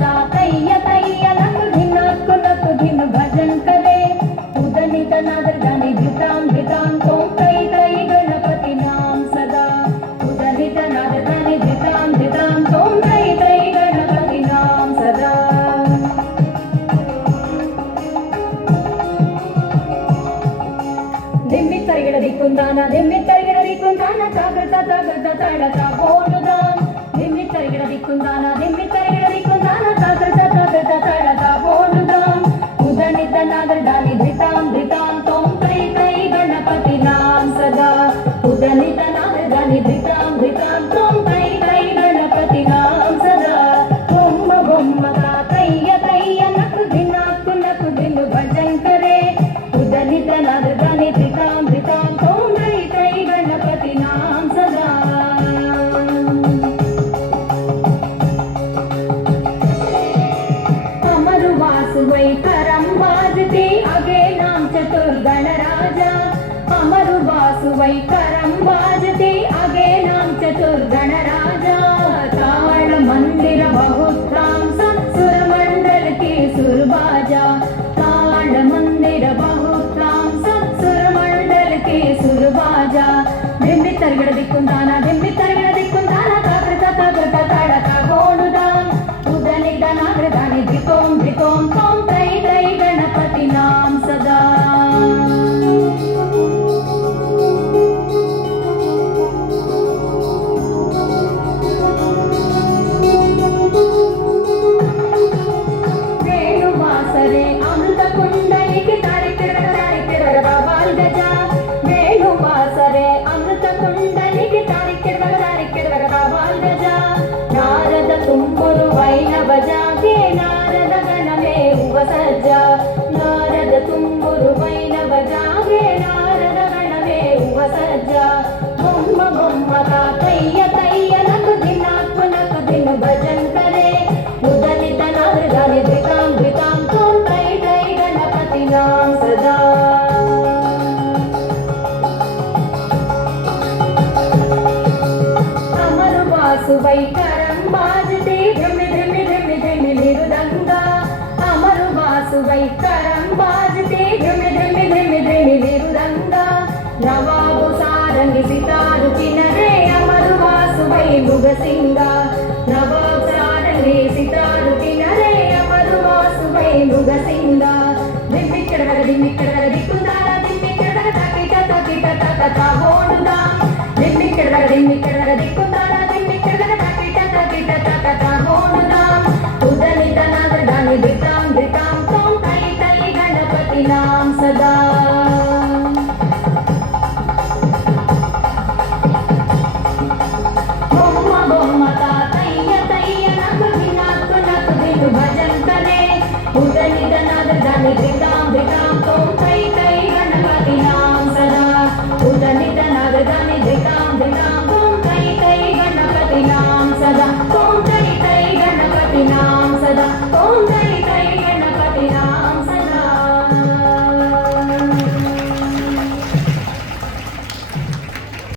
का तैया तैया नक धिन भजन करे उदनित नादर गाने धिताम धिताम तोम तई तई गणपति नाम सदा उदनित नादर गाने धिताम धिताम तोम तई तई गणपति नाम सदा दिम्मि तरिगिडदिक्कुंदाना जागृत जागृत तड़क बोलुदाम दिम्मि तरिगिडदिक्कुंदाना जागृत जागृत तड़क बोलुदाम उदनित नागरदानि धिताम धिताम तोम तई तई गणपति नाम सदा उदनित नागरदानि धिताम धिताम तोम तई तई गणपति नाम सदा बोम्म बोम्म का तैया तैया नक दिन भजन करे उदनित नागरदानि धिताम धिताम तोम तई तई गणपति नाम सदा अमर वासुवै करम बाजते अगे नाम चतुर्गण राजा अमर वासुवै करम बाजते अगे नाम चतुर्गण राजा ताड़ मंदिर बहुत्राम सुर मंडल के सुरबाजा ताड़ मंदिर बहुत्राम सुर मंडल के सुरबाजा दिम्मि तरिगिडदिक्कुंदाना जागृत जागृत तड़क बोलुदाम उदनित नागरदानि धितोम धितोम तोम तई तई गणपति नाम सदा वेणुवासरे अमृत कुंडलिके तारिकिर बाबाल गजा वेणुवासरे अमृत कुंडलिके तारिकिर बाबाल गजा नारद तुम्बुरु वैनव जागे नारद गणमे उपसज्जा नारद तुम्बुरु वैनव जागे नारद गणमे उपसज्जा बोम्म बोम्म का तैया तैया नक दिन भजन करे उदनित नागरदानि धिताम धिताम तोम तई तई गणपति नाम सदा अमर वासुवै करम बाजते धिमि निरुदंगा अमर वासुवै करम बाजते धिमि निरुदंगा नवाबु सारंगी सितारु किनरे अमर वासुवै मुगसिंगा नवाब सारंगी सितारु किनरे अमर वासुवै मुगसिंगा